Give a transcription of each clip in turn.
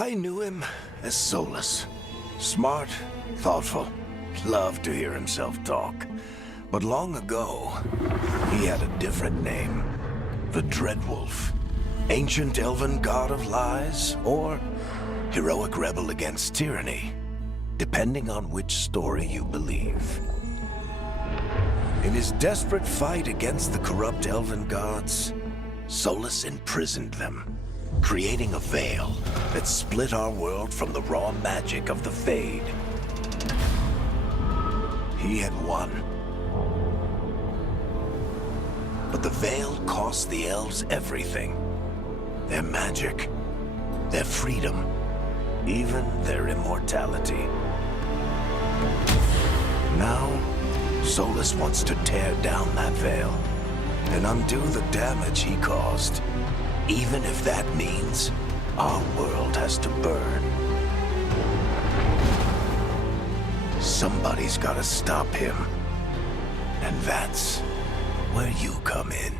I knew him as Solus. Smart, thoughtful, loved to hear himself talk. But long ago, he had a different name. The Dreadwolf. Ancient elven god of lies, or heroic rebel against tyranny, depending on which story you believe. In his desperate fight against the corrupt elven gods, Solus imprisoned them, creating a veil that split our world from the raw magic of the Fade. He had won. But the veil cost the elves everything. Their magic, their freedom, even their immortality. Now, Solus wants to tear down that veil and undo the damage he caused, even if that means our world has to burn. Somebody's gotta stop him, and that's where you come in.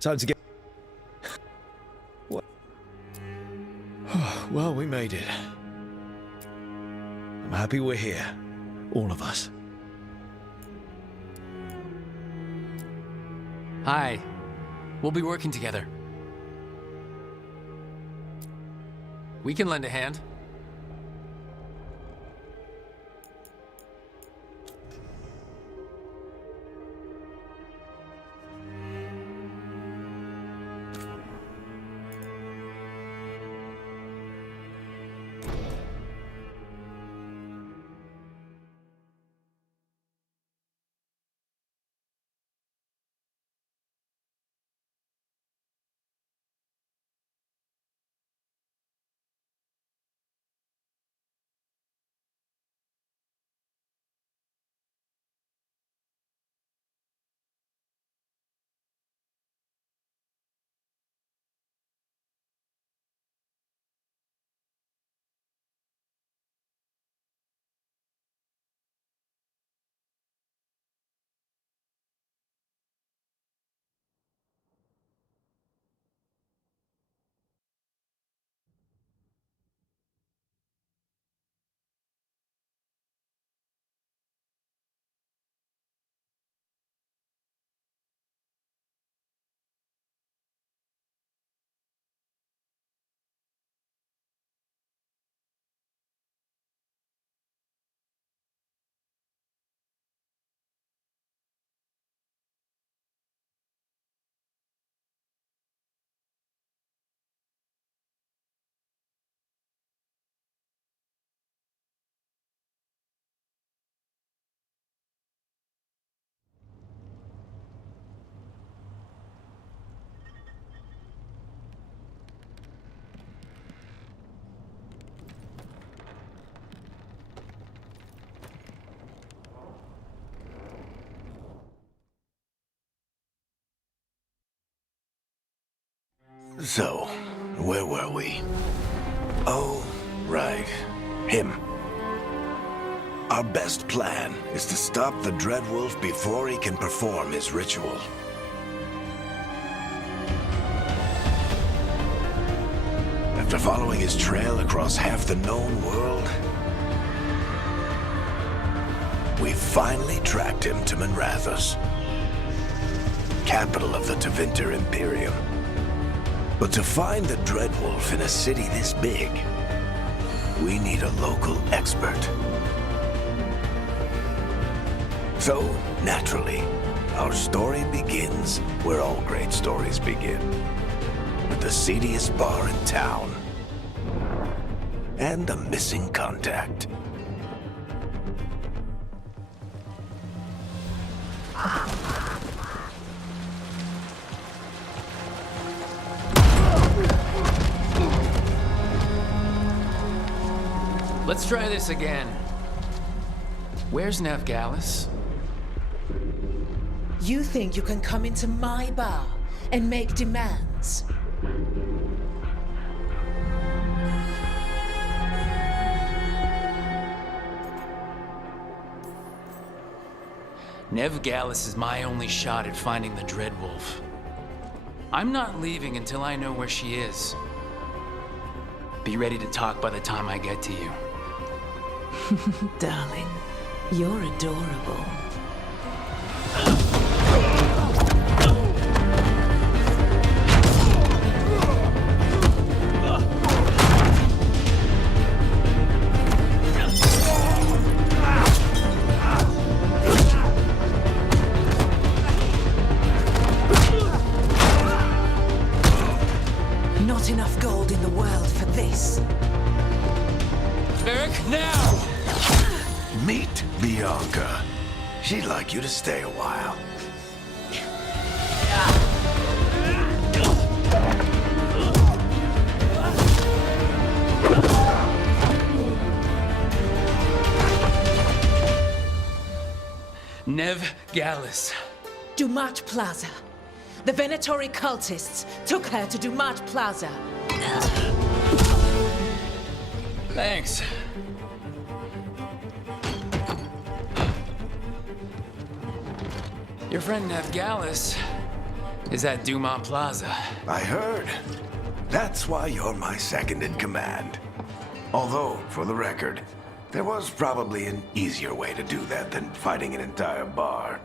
Time to get... What? Well, we made it. I'm happy we're here. All of us. Hi. We'll be working together. We can lend a hand. So, where were we? Oh, right. Him. Our best plan is to stop the Dreadwolf before he can perform his ritual. After following his trail across half the known world, we finally tracked him to Minrathous, capital of the Tevinter Imperium. But to find the Dreadwolf in a city this big, we need a local expert. So, naturally, our story begins where all great stories begin. With the seediest bar in town. And a missing contact. Let's try this again. Where's Nev Gallus? You think you can come into my bar and make demands? Nev Gallus is my only shot at finding the Dreadwolf. I'm not leaving until I know where she is. Be ready to talk by the time I get to you. Darling, you're adorable. Not enough gold in the world for this. Eric, now! Meet Bianca. She'd like you to stay a while. Nev Gallus. Dumat Plaza. The Venatori cultists took her to Dumat Plaza. Thanks. Your friend Nev Gallus is at Dumont Plaza. I heard. That's why you're my second in command. Although, for the record, there was probably an easier way to do that than fighting an entire bar.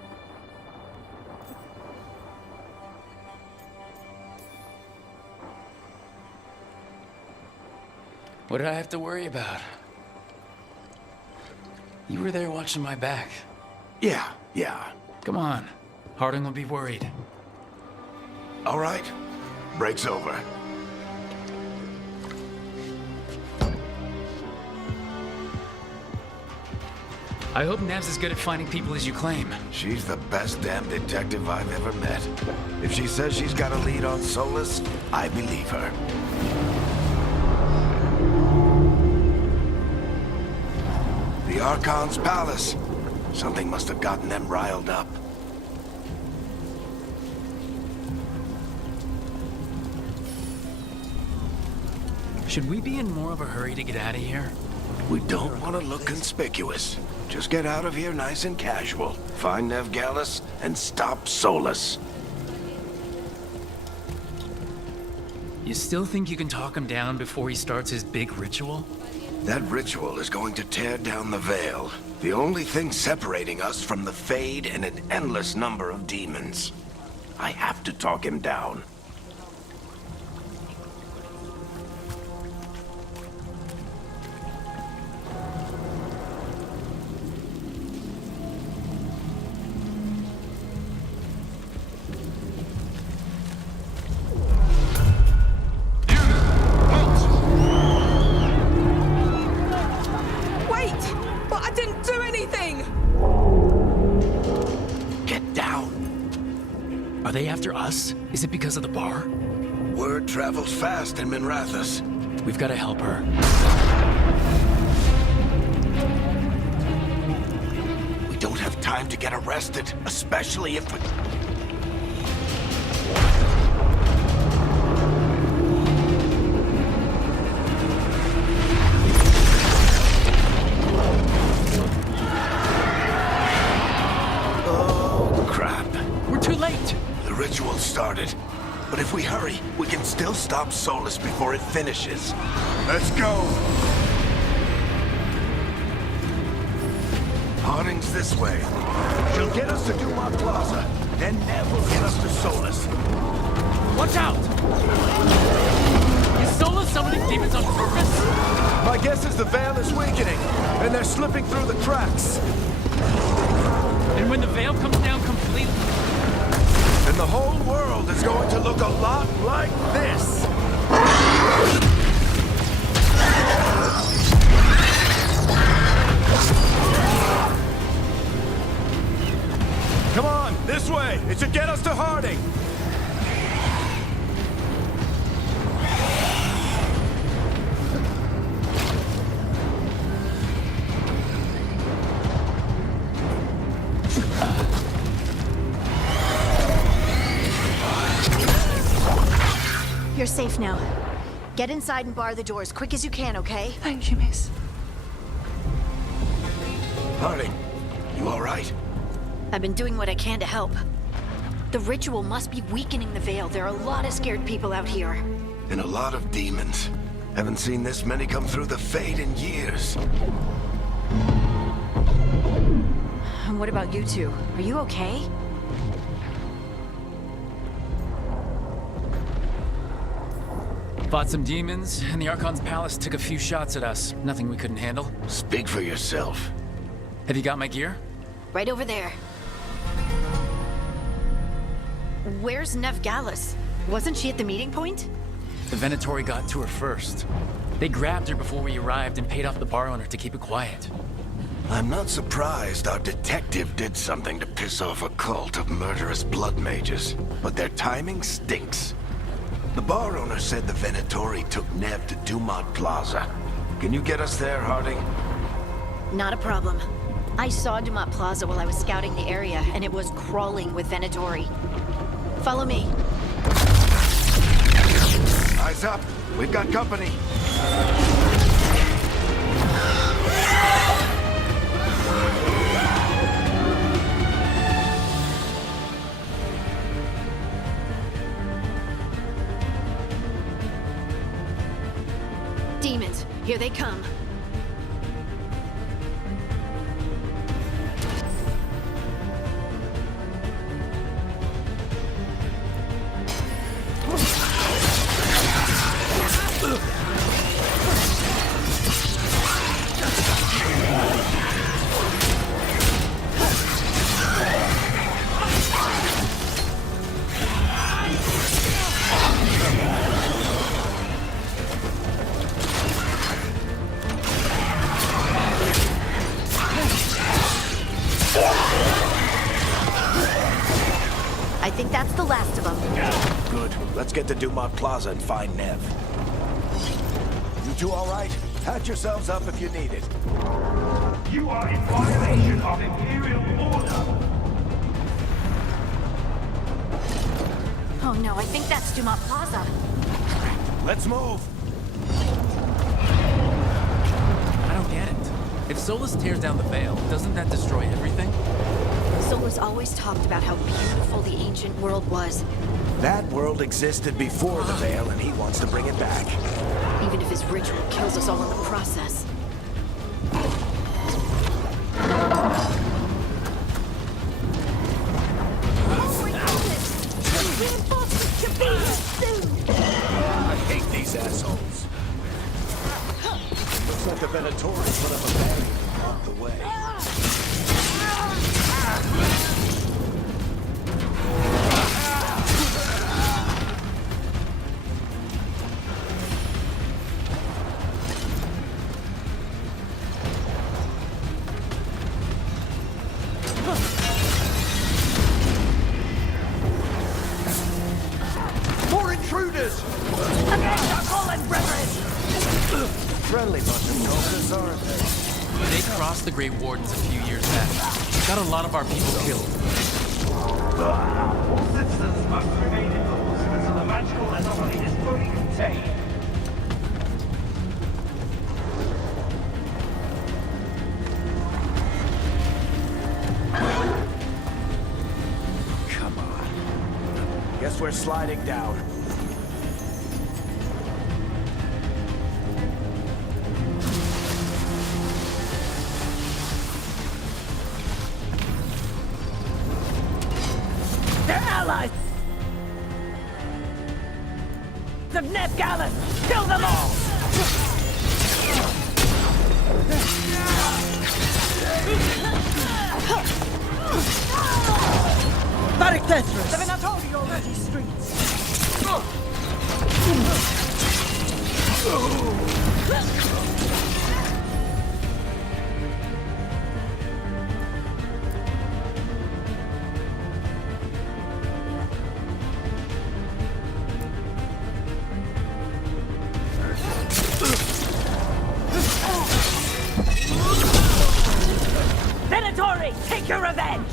What did I have to worry about? You were there watching my back. Yeah. Come on. Harding will be worried. All right. Break's over. I hope Nev's as good at finding people as you claim. She's the best damn detective I've ever met. If she says she's got a lead on Solus, I believe her. The Archon's palace. Something must have gotten them riled up. Should we be in more of a hurry to get out of here? We don't want to look conspicuous. Just get out of here nice and casual. Find Nev Gallus and stop Solus. You still think you can talk him down before he starts his big ritual? That ritual is going to tear down the veil. The only thing separating us from the Fade and an endless number of demons. I have to talk him down. Are they after us? Is it because of the bar? Word travels fast in Minrathous. We've got to help her. We don't have time to get arrested, especially if we... Oh, crap. We're too late. The ritual started, but if we hurry, we can still stop Solus before it finishes. Let's go! Harding's this way. She'll get us to Dumont Plaza, then Nev will get us to Solus. Watch out! Is Solus summoning demons on purpose? My guess is the veil is weakening, and they're slipping through the cracks. And when the veil comes down completely... And the whole world is going to look a lot like this. Come on, this way. It should get us to Harding. You're safe now. Get inside and bar the doors quick as you can, okay? Thank you, miss. Harding, you all right? I've been doing what I can to help. The ritual must be weakening the veil. There are a lot of scared people out here. And a lot of demons. Haven't seen this many come through the Fade in years. And what about you two? Are you okay? Fought some demons, and the Archon's palace took a few shots at us. Nothing we couldn't handle. Speak for yourself. Have you got my gear? Right over there. Where's Nev Gallus? Wasn't she at the meeting point? The Venatori got to her first. They grabbed her before we arrived and paid off the bar owner to keep it quiet. I'm not surprised our detective did something to piss off a cult of murderous blood mages, but their timing stinks. The bar owner said the Venatori took Nev to Dumont Plaza. Can you get us there, Harding? Not a problem. I saw Dumont Plaza while I was scouting the area, and it was crawling with Venatori. Follow me. Eyes up. We've got company. they come. I think that's the last of them. Good. Let's get to Dumont Plaza and find Nev. You two all right? Patch yourselves up if you need it. You are in violation of Imperial order. Oh no, I think that's Dumont Plaza. Let's move. I don't get it. If Solus tears down the Veil, doesn't that destroy everything? Solus always talked about how beautiful the ancient world was, That world existed before the Veil, and he wants to bring it back. even if his ritual kills us all in the process. I hate these assholes. Looks like the Venatori put up a barrier to block the way. More intruders! Friendly bunch of cultists, aren't they? They crossed the Grey Wardens a few years back. Got a lot of our people killed. All citizens must remain indoors until the magical anomaly is fully contained. Come on. Guess we're sliding down. They're allies of Ned Gallus! Kill them all! Barik Tetris! The Venatori already streets! Venatori, take your revenge!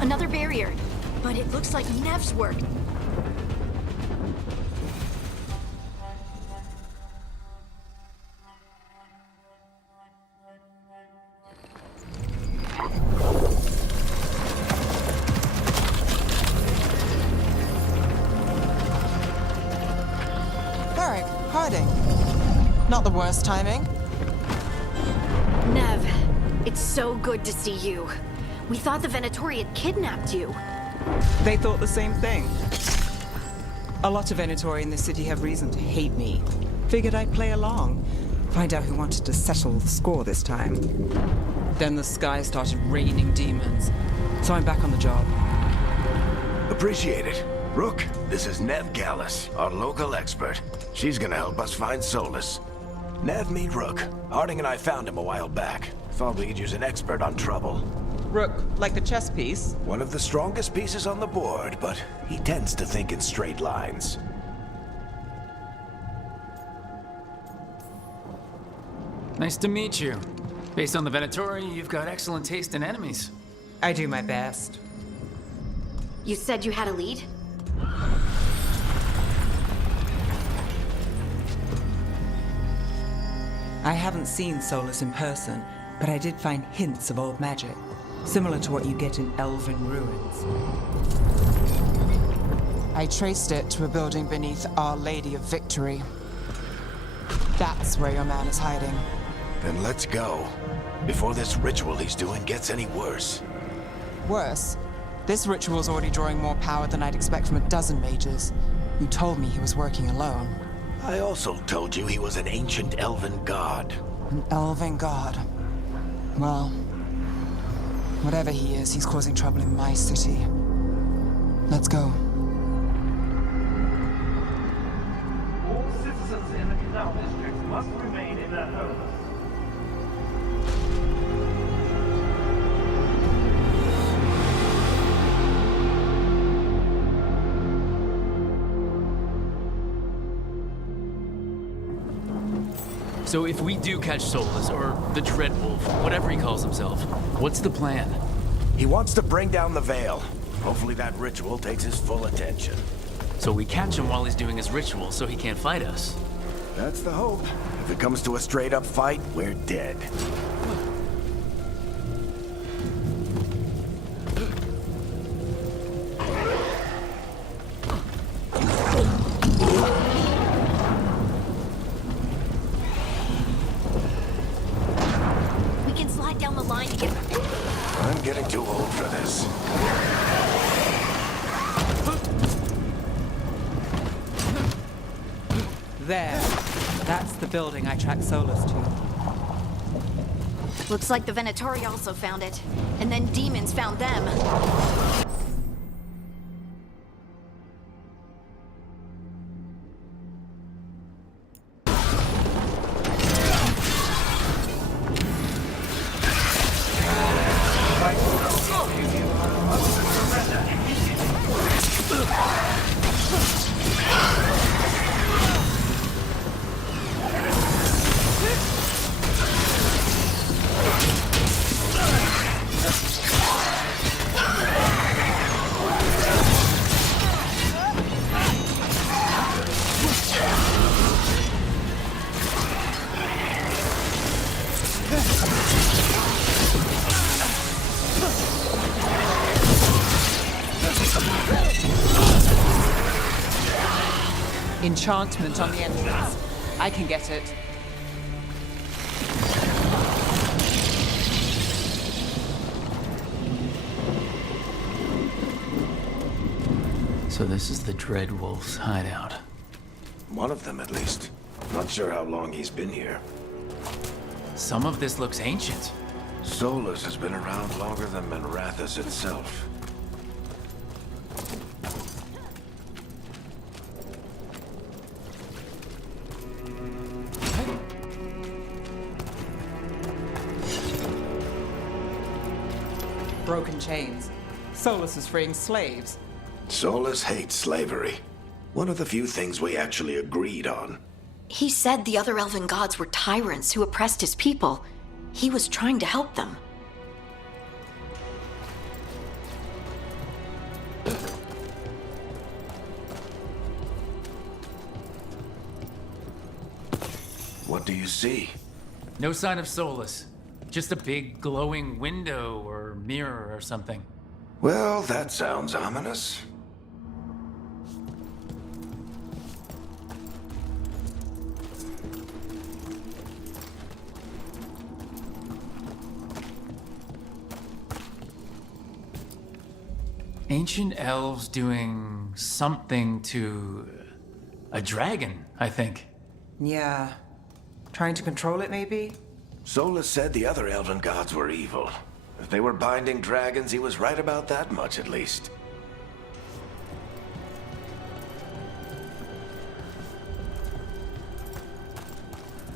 Another barrier, but it looks like Nev's work. Varric, hiding. Not the worst timing. Nev, it's so good to see you. We thought the Venatori had kidnapped you. They thought the same thing. A lot of Venatori in the city have reason to hate me. Figured I'd play along. Find out who wanted to settle the score this time. Then the sky started raining demons. So I'm back on the job. Appreciate it. Rook, this is Nev Gallus, our local expert. She's gonna help us find Solus. Nev, meet Rook. Harding and I found him a while back. Thought we could use an expert on trouble. Rook, like the chess piece? One of the strongest pieces on the board, but he tends to think in straight lines. Nice to meet you. Based on the Venatori, you've got excellent taste in enemies. I do my best. You said you had a lead? I haven't seen Solus in person, but I did find hints of old magic, similar to what you get in elven ruins. I traced it to a building beneath Our Lady of Victory. That's where your man is hiding. Then let's go, before this ritual he's doing gets any worse. Worse, this ritual's already drawing more power than I'd expect from a dozen mages. You told me he was working alone. I also told you he was an ancient elven god. An elven god. Well, whatever he is, he's causing trouble in my city. Let's go. All citizens in the canal district must remain in their homes. So if we do catch Solus, or the Dreadwolf, whatever he calls himself, what's the plan? He wants to bring down the Veil. Hopefully that ritual takes his full attention. So we catch him while he's doing his ritual so he can't fight us. That's the hope. If it comes to a straight-up fight, we're dead. We can slide down the line to get... I'm getting too old for this. There. That's the building I tracked Solus to. Looks like the Venatori also found it. And then demons found them. Enchantment on the entrance. I can get it. So this is the Dreadwolf's hideout. One of them, at least. Not sure how long he's been here. Some of this looks ancient. Solus has been around longer than Manrathus itself. Broken chains. Solus is freeing slaves. Solus hates slavery. One of the few things we actually agreed on. He said the other elven gods were tyrants who oppressed his people. He was trying to help them. What do you see? No sign of Solus. Just a big glowing window or mirror or something. Well, that sounds ominous. Ancient elves doing something to a dragon, I think. Yeah. Trying to control it, maybe? Solus said the other elven gods were evil. If they were binding dragons, he was right about that much, at least.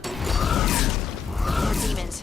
More demons.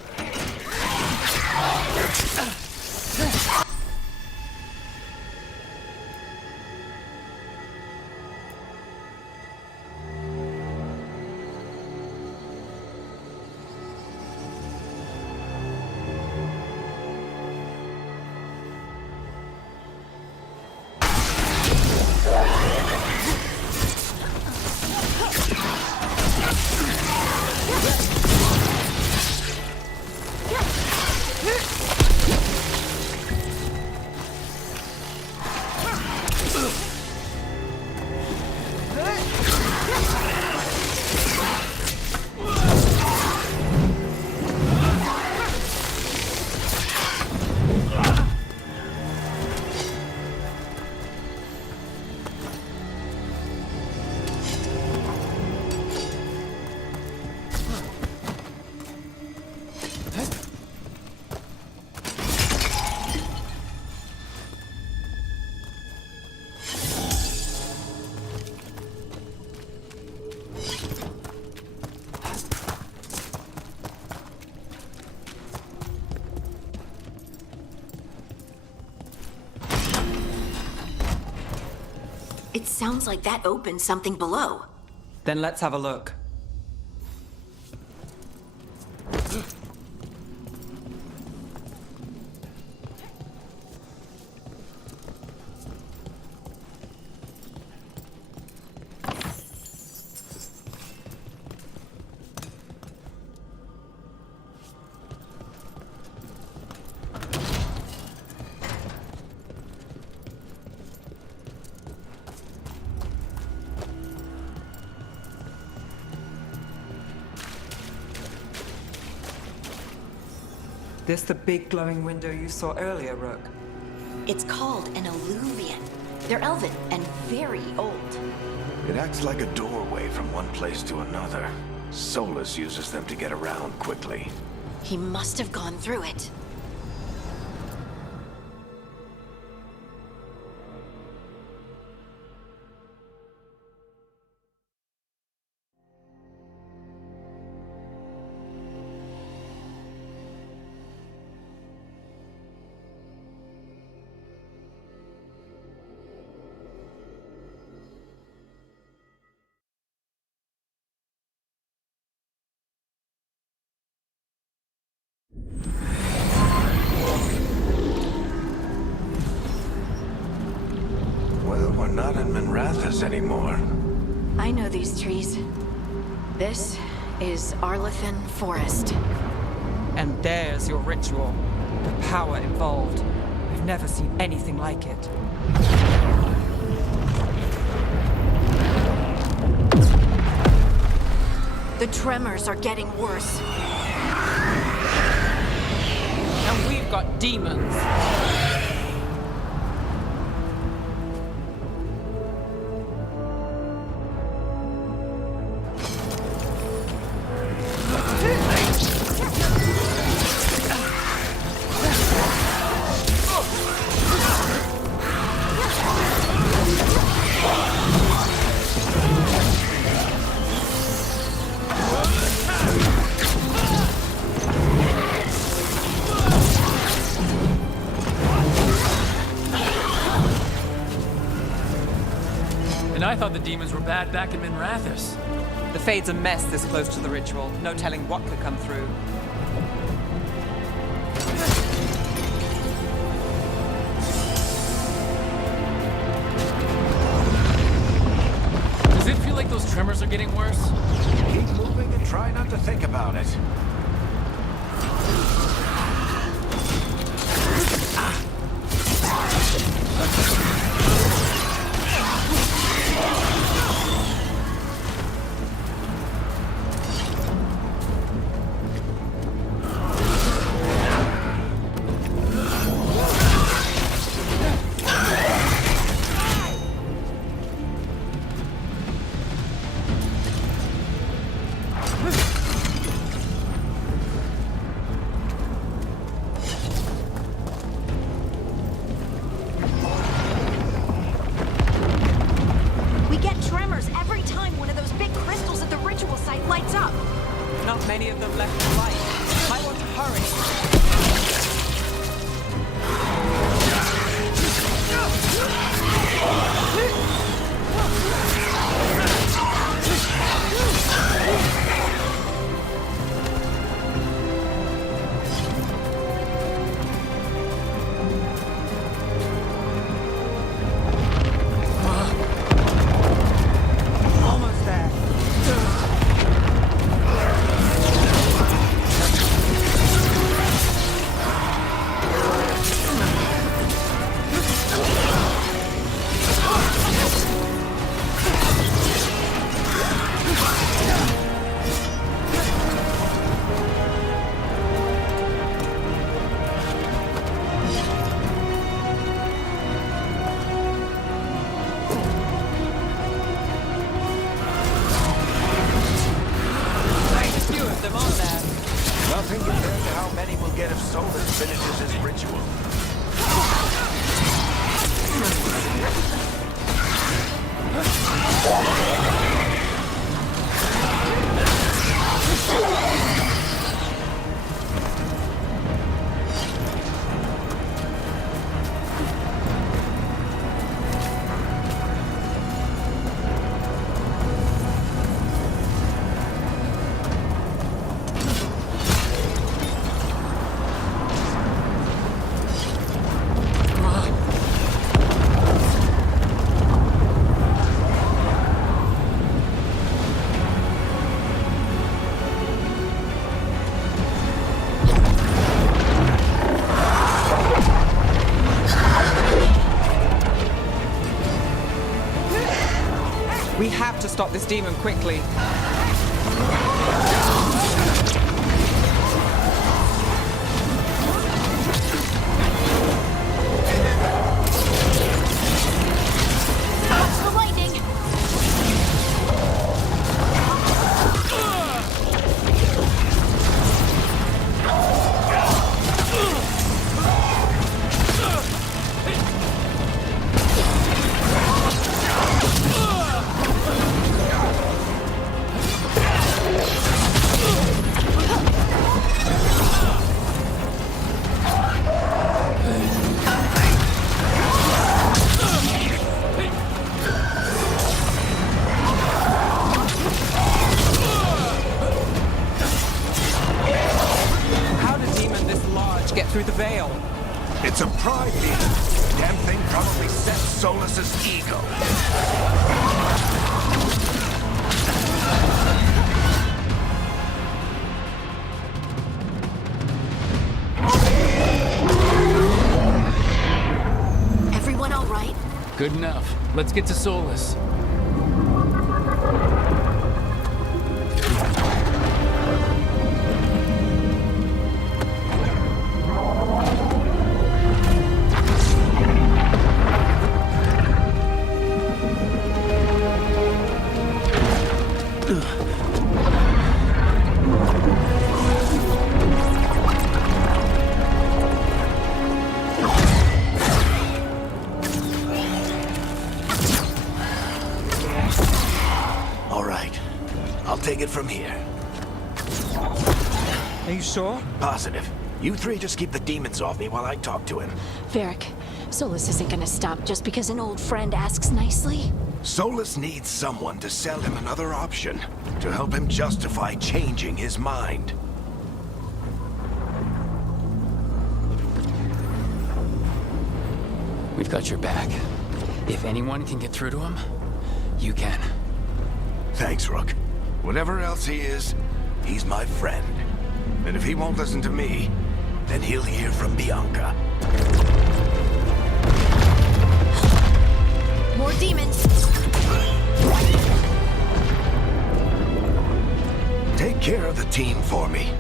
It sounds like that opened something below. Then let's have a look. This the big glowing window you saw earlier, Rook? It's called an alluvian. They're elven and very old. It acts like a doorway from one place to another. Solus uses them to get around quickly. He must have gone through it. Well, we're not in Minrathous anymore. I know these trees. This is Arlethan Forest. And there's your ritual. The power involved. I've never seen anything like it. The tremors are getting worse. And we've got demons. And I thought the demons were bad back in Minrathous. The Fade's a mess this close to the ritual. No telling what could come through. Does it feel like those tremors are getting worse? Keep moving and try not to think about it. We have to stop this demon quickly. Watch the lightning! How did demon this large get through the veil? It's a pride demon. Damn thing probably set Solus's ego. Everyone all right? Good enough. Let's get to Solus. All right. I'll take it from here. Are you sure? Positive. You three just keep the demons off me while I talk to him. Varric, Solus isn't gonna stop just because an old friend asks nicely. Solus needs someone to sell him another option, to help him justify changing his mind. We've got your back. If anyone can get through to him, you can. Thanks, Rook. Whatever else he is, he's my friend. And if he won't listen to me, then he'll hear from Bianca. More demons! Take care of the team for me.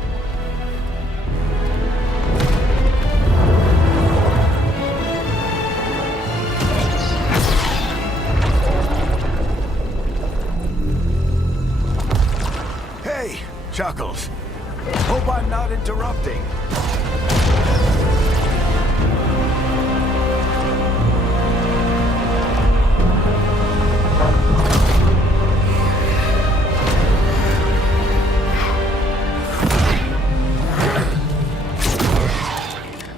Hey, Chuckles. Hope I'm not interrupting.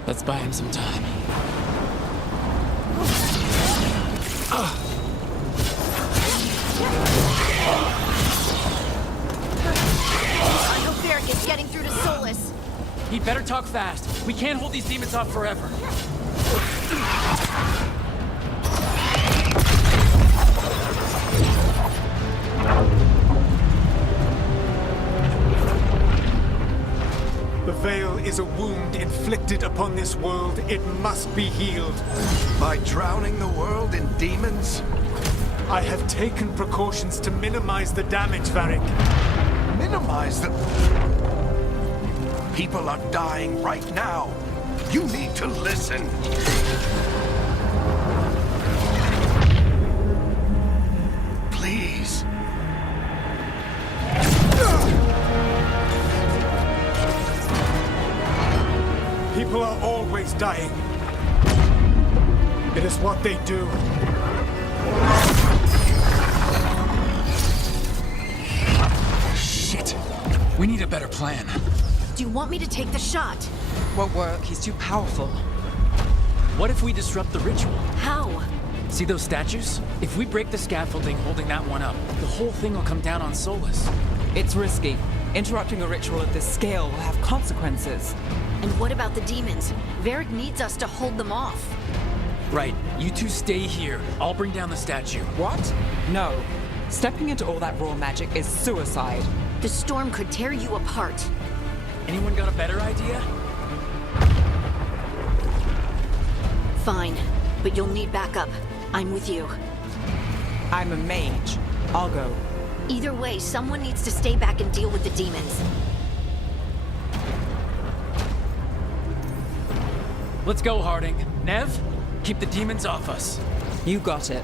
Let's buy him some time. I hope Varric is getting through to Solus. He'd better talk fast. We can't hold these demons off forever. The veil is a wound inflicted upon this world. It must be healed. By drowning the world in demons? I have taken precautions to minimize the damage, Varric. Minimize the... People are dying right now. You need to listen. Please. People are always dying. It is what they do. Shit. We need a better plan. Do you want me to take the shot? Won't work. He's too powerful. What if we disrupt the ritual? How? See those statues? If we break the scaffolding holding that one up, the whole thing will come down on Solus. It's risky. Interrupting a ritual at this scale will have consequences. And what about the demons? Varric needs us to hold them off. Right. You two stay here. I'll bring down the statue. What? No. Stepping into all that raw magic is suicide. The storm could tear you apart. Anyone got a better idea? Fine, but you'll need backup. I'm with you. I'm a mage. I'll go. Either way, someone needs to stay back and deal with the demons. Let's go, Harding. Nev, keep the demons off us. You got it.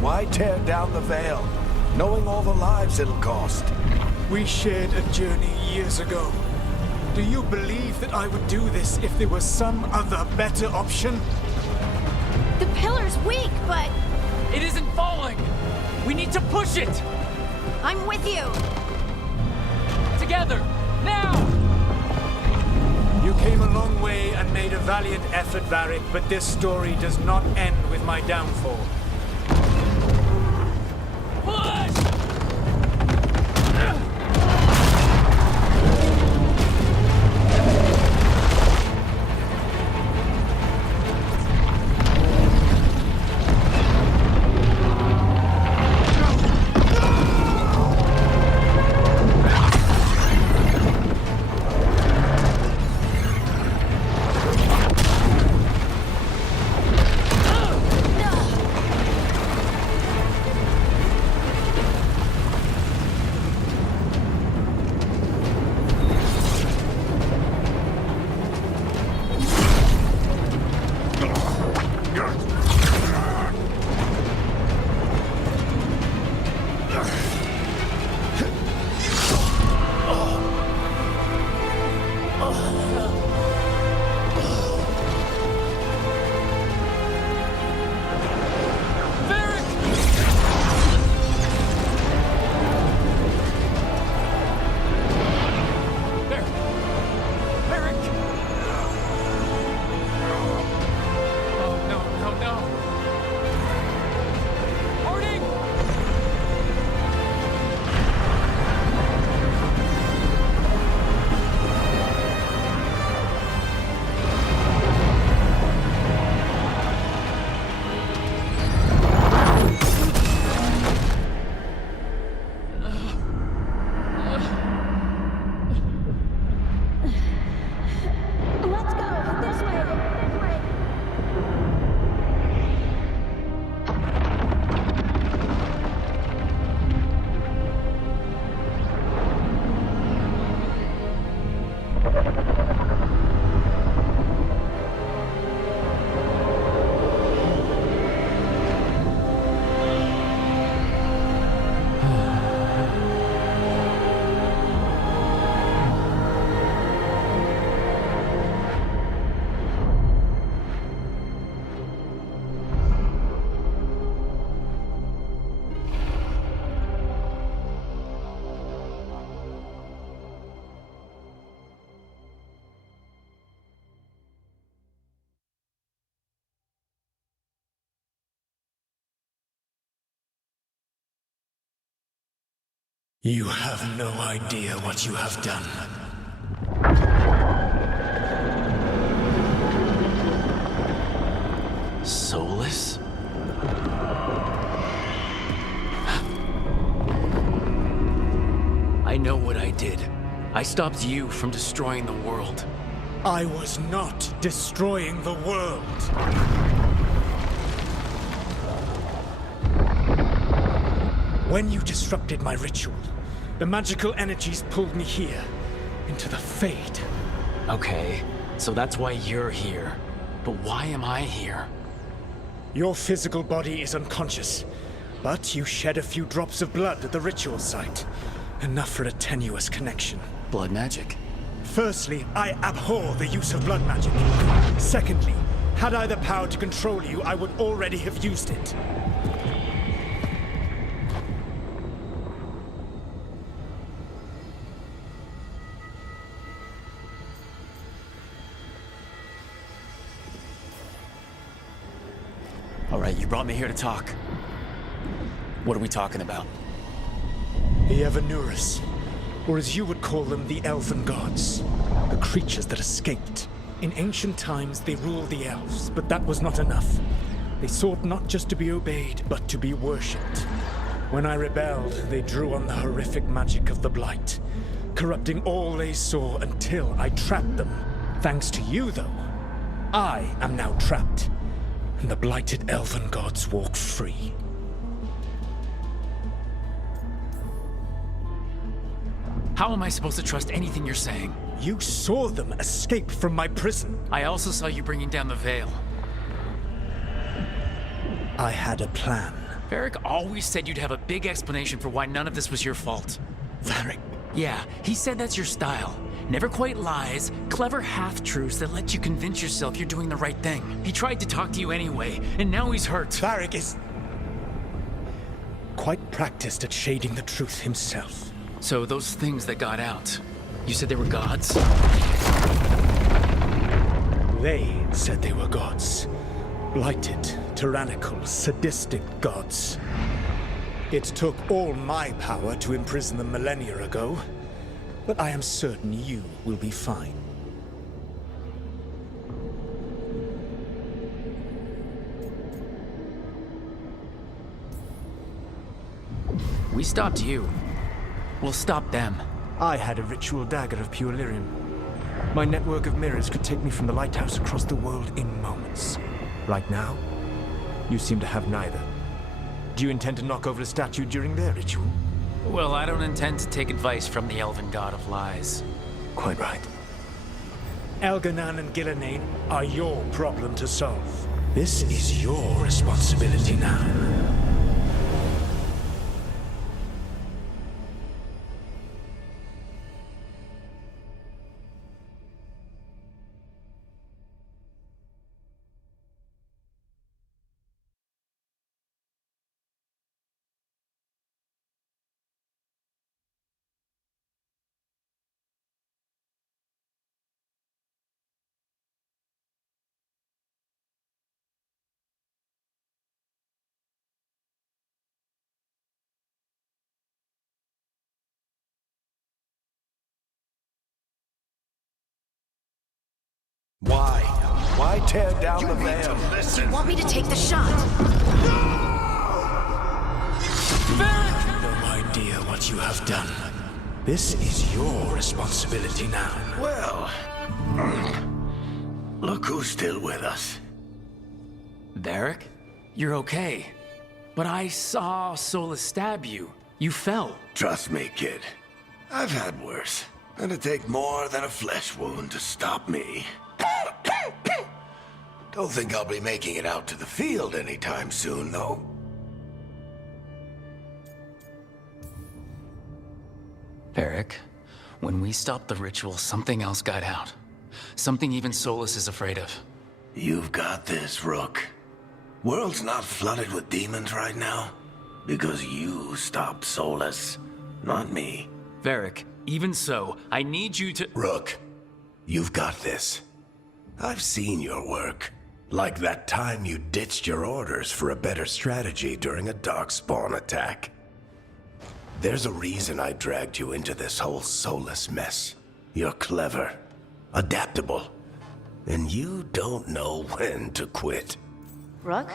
Why tear down the Veil, knowing all the lives it'll cost? We shared a journey years ago. Do you believe that I would do this if there was some other better option? The pillar's weak, but... It isn't falling! We need to push it! I'm with you! Together! Now! You came a long way and made a valiant effort, Varric, but this story does not end with my downfall. Push! You have no idea what you have done. Soulless? I know what I did. I stopped you from destroying the world. I was not destroying the world. When you disrupted my ritual, the magical energies pulled me here, into the Fade. Okay, so that's why you're here. But why am I here? Your physical body is unconscious, but you shed a few drops of blood at the ritual site. Enough for a tenuous connection. Blood magic? Firstly, I abhor the use of blood magic. Secondly, had I the power to control you, I would already have used it. All right, you brought me here to talk. What are we talking about? The Evanurus, or as you would call them, the Elven Gods. The creatures that escaped. In ancient times, they ruled the elves, but that was not enough. They sought not just to be obeyed, but to be worshipped. When I rebelled, they drew on the horrific magic of the Blight, corrupting all they saw until I trapped them. Thanks to you, though, I am now trapped, and the blighted Elven Gods walk free. How am I supposed to trust anything you're saying? You saw them escape from my prison. I also saw you bringing down the veil. I had a plan. Varric always said you'd have a big explanation for why none of this was your fault. Varric? Yeah, he said that's your style. Never quite lies, clever half-truths that let you convince yourself you're doing the right thing. He tried to talk to you anyway, and now he's hurt. Varric is quite practiced at shading the truth himself. So those things that got out, you said they were gods? They said they were gods. Blighted, tyrannical, sadistic gods. It took all my power to imprison them millennia ago, but I am certain you will be fine. We stopped you. We'll stop them. I had a ritual dagger of pure lyrium. My network of mirrors could take me from the lighthouse across the world in moments. Right now, you seem to have neither. Do you intend to knock over a statue during their ritual? Well, I don't intend to take advice from the Elven God of Lies. Quite right. Elganan and Gillenane are your problem to solve. This is your responsibility now. Why? Why tear down the veil? Do you want me to take the shot? You have no idea what you have done. This is your responsibility now. Well, look who's still with us. Varric? You're okay. But I saw Solus stab you. You fell. Trust me, kid. I've had worse. It'd take more than a flesh wound to stop me. Don't think I'll be making it out to the field anytime soon, though. Varric, when we stopped the ritual, something else got out. Something even Solus is afraid of. You've got this, Rook. World's not flooded with demons right now. Because you stopped Solus, not me. Varric, even so, I need you to— Rook, you've got this. I've seen your work. Like that time you ditched your orders for a better strategy during a darkspawn attack. There's a reason I dragged you into this whole Solus mess. You're clever, adaptable, and you don't know when to quit. Rook?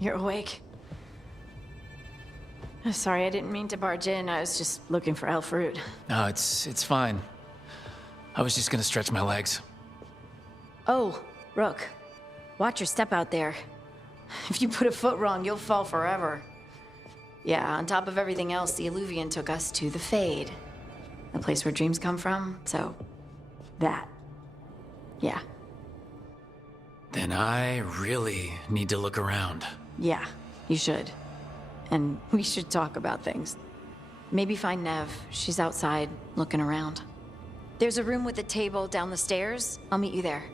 You're awake. Sorry, I didn't mean to barge in. I was just looking for Elfroot. No, it's fine. I was just gonna stretch my legs. Oh, Rook. Watch your step out there. If you put a foot wrong, you'll fall forever. Yeah, on top of everything else, the Illuvian took us to the Fade. the place where dreams come from, so that. Yeah. Then I really need to look around. Yeah, you should. And we should talk about things. Maybe find Nev. She's outside, looking around. There's a room with a table down the stairs. I'll meet you there.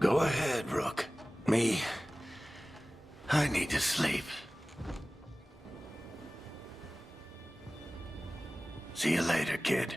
Go ahead, Rook. Me, I need to sleep. See you later, kid.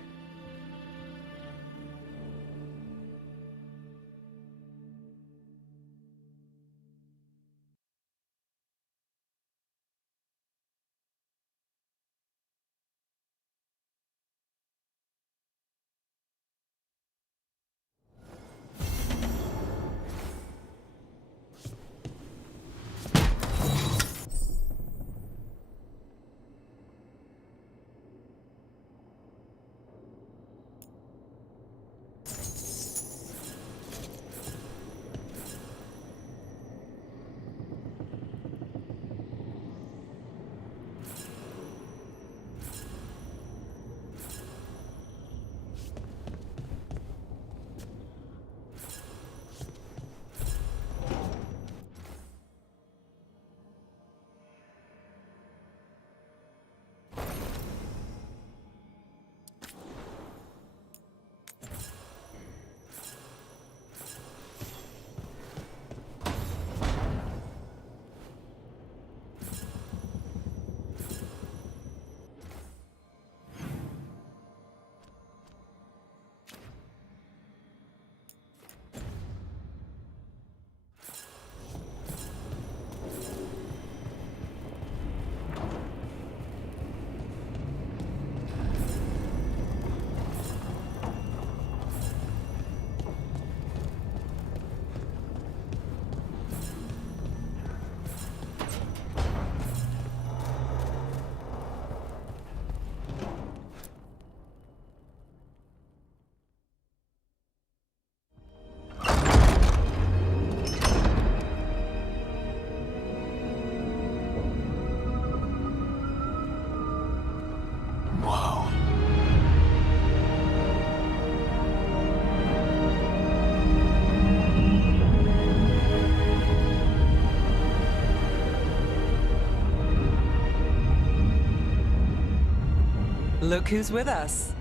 Look who's with us.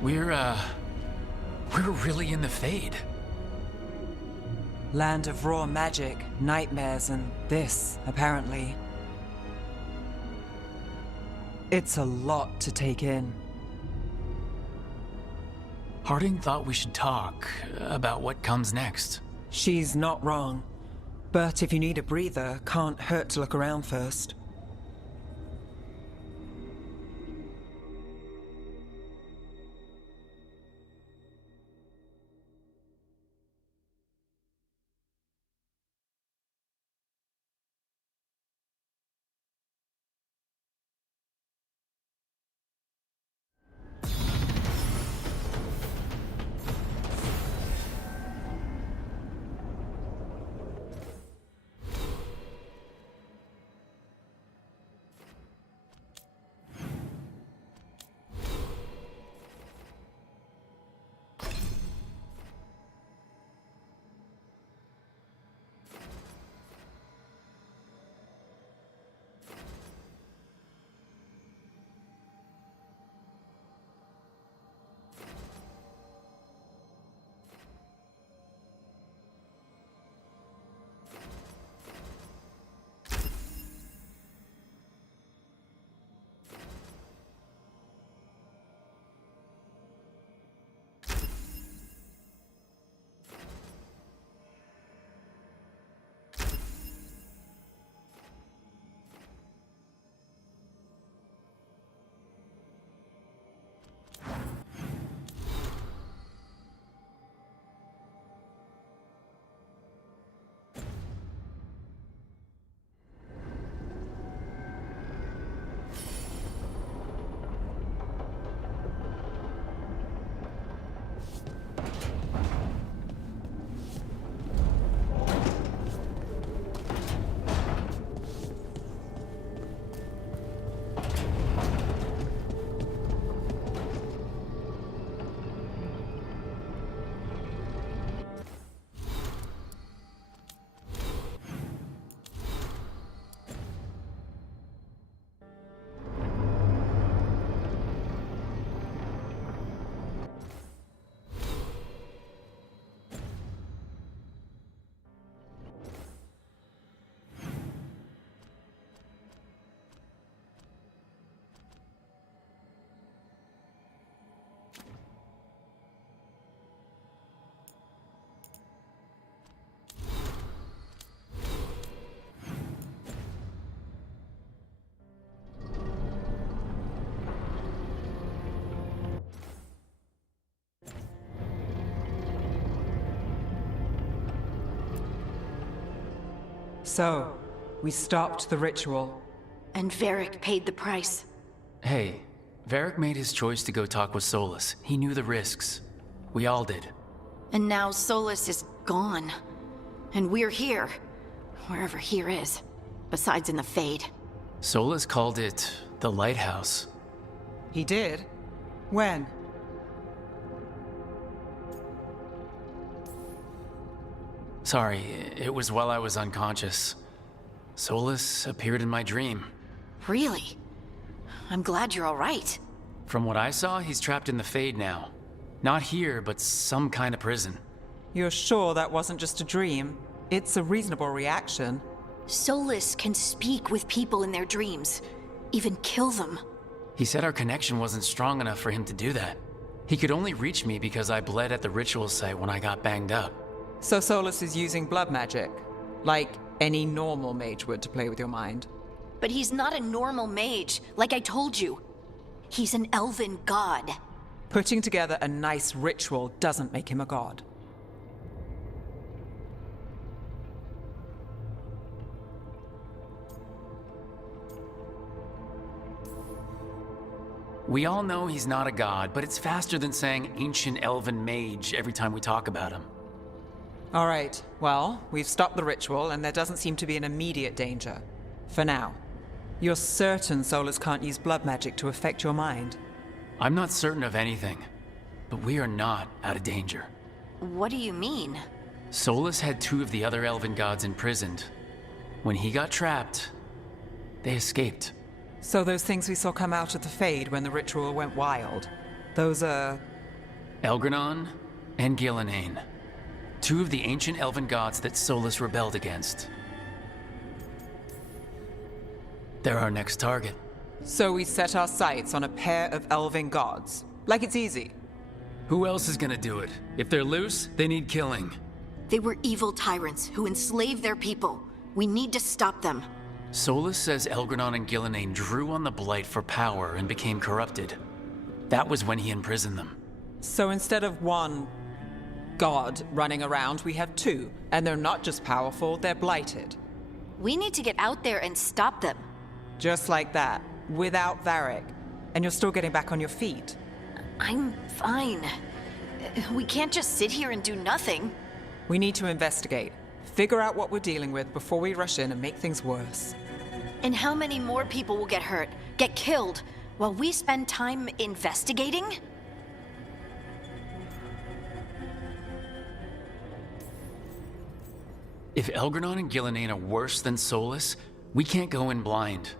We're really in the Fade. Land of raw magic, nightmares, and this, apparently. It's a lot to take in. Harding thought we should talk about what comes next. She's not wrong. But if you need a breather, can't hurt to look around first. So, we stopped the ritual. And Varric paid the price. Hey, Varric made his choice to go talk with Solus. He knew the risks. We all did. And now Solus is gone. And we're here. Wherever here is. Besides in the Fade. Solus called it the Lighthouse. He did? When? Sorry, it was while I was unconscious. Solus appeared in my dream. Really? I'm glad you're all right. From what I saw, he's trapped in the Fade now. Not here, but some kind of prison. You're sure that wasn't just a dream? It's a reasonable reaction. Solus can speak with people in their dreams. Even kill them. He said our connection wasn't strong enough for him to do that. He could only reach me because I bled at the ritual site when I got banged up. So Solus is using blood magic, like any normal mage would to play with your mind. But he's not a normal mage, like I told you. He's an elven god. Putting together a nice ritual doesn't make him a god. We all know he's not a god, but it's faster than saying ancient elven mage every time we talk about him. All right, well, we've stopped the ritual and there doesn't seem to be an immediate danger. For now. You're certain Solus can't use blood magic to affect your mind? I'm not certain of anything, but we are not out of danger. What do you mean? Solus had 2 of the other elven gods imprisoned. When he got trapped, they escaped. So those things we saw come out of the Fade when the ritual went wild, those are... Elgranon and Gillenane. 2 of the ancient elven gods that Solus rebelled against. They're our next target. So we set our sights on a pair of elven gods. Like it's easy. Who else is gonna do it? If they're loose, they need killing. They were evil tyrants who enslaved their people. We need to stop them. Solus says Elgranon and Gillenane drew on the Blight for power and became corrupted. That was when he imprisoned them. So instead of one god running around, we have 2. And they're not just powerful, they're blighted. We need to get out there and stop them. Just like that, without Varric. And you're still getting back on your feet. I'm fine. We can't just sit here and do nothing. We need to investigate. Figure out what we're dealing with before we rush in and make things worse. And how many more people will get hurt, get killed, while we spend time investigating? If Elgranon and Gillenane are worse than Solus, we can't go in blind.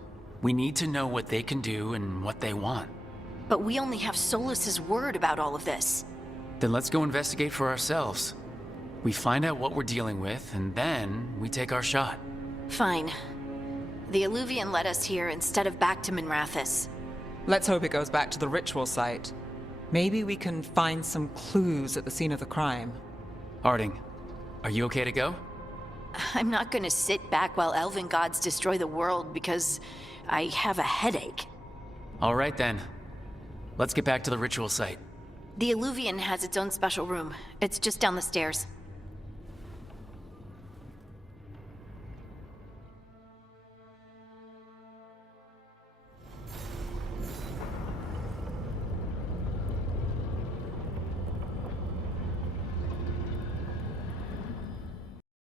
We need to know what they can do and what they want. But we only have Solus's word about all of this. Then let's go investigate for ourselves. We find out what we're dealing with, and then we take our shot. Fine. The Illuvian led us here instead of back to Minrathous. Let's hope it goes back to the ritual site. Maybe we can find some clues at the scene of the crime. Harding, are you okay to go? I'm not gonna sit back while elven gods destroy the world because I have a headache. All right then. Let's get back to the ritual site. The Illuvian has its own special room. It's just down the stairs.